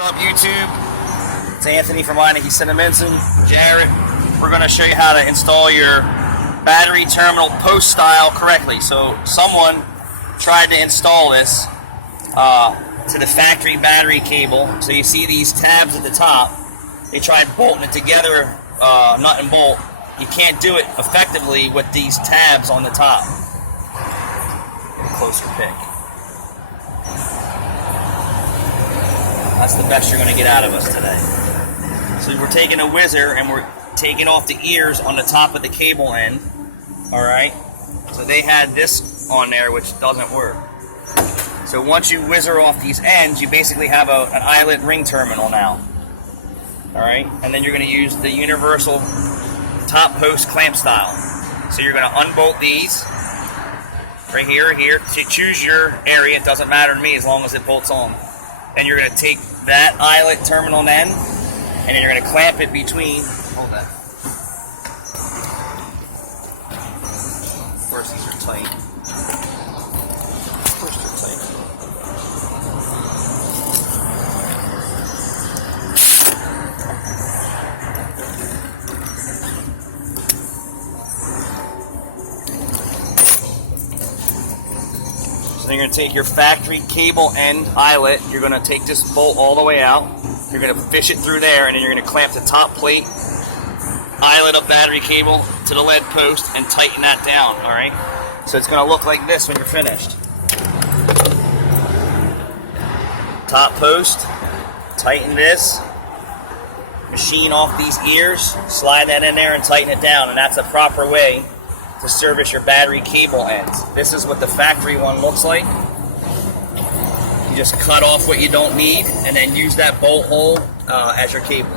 What's up, YouTube? It's Anthony from Meineke, Cinnaminson. Jared, we're going to show you how to install your battery terminal post style correctly. So someone tried to install this to the factory battery cable. So you see these tabs at the top. They tried bolting it together, nut and bolt. You can't do it effectively with these tabs on the top. Closer pick. That's the best you're going to get out of us today. So we're taking a whizzer and we're taking off the ears on the top of the cable end. Alright? So they had this on there which doesn't work. So once you whizzer off these ends, you basically have an eyelet ring terminal now. Alright? And then you're going to use the universal top post clamp style. So you're going to unbolt these. Right here or here. So you choose your area. It doesn't matter to me as long as it bolts on. Then you're going to take that eyelet terminal end, and then you're going to clamp it between. Hold that. Of course, these are tight. Of course, they're tight. So you're going to take your factory cable end eyelet, you're going to take this bolt all the way out, you're going to fish it through there, and then you're going to clamp the top plate eyelet of battery cable to the lead post and tighten that down, alright? So it's going to look like this when you're finished. Top post, tighten this, machine off these ears, slide that in there and tighten it down, and that's a proper way to service your battery cable ends. This is what the factory one looks like. You just cut off what you don't need and then use that bolt hole as your cable.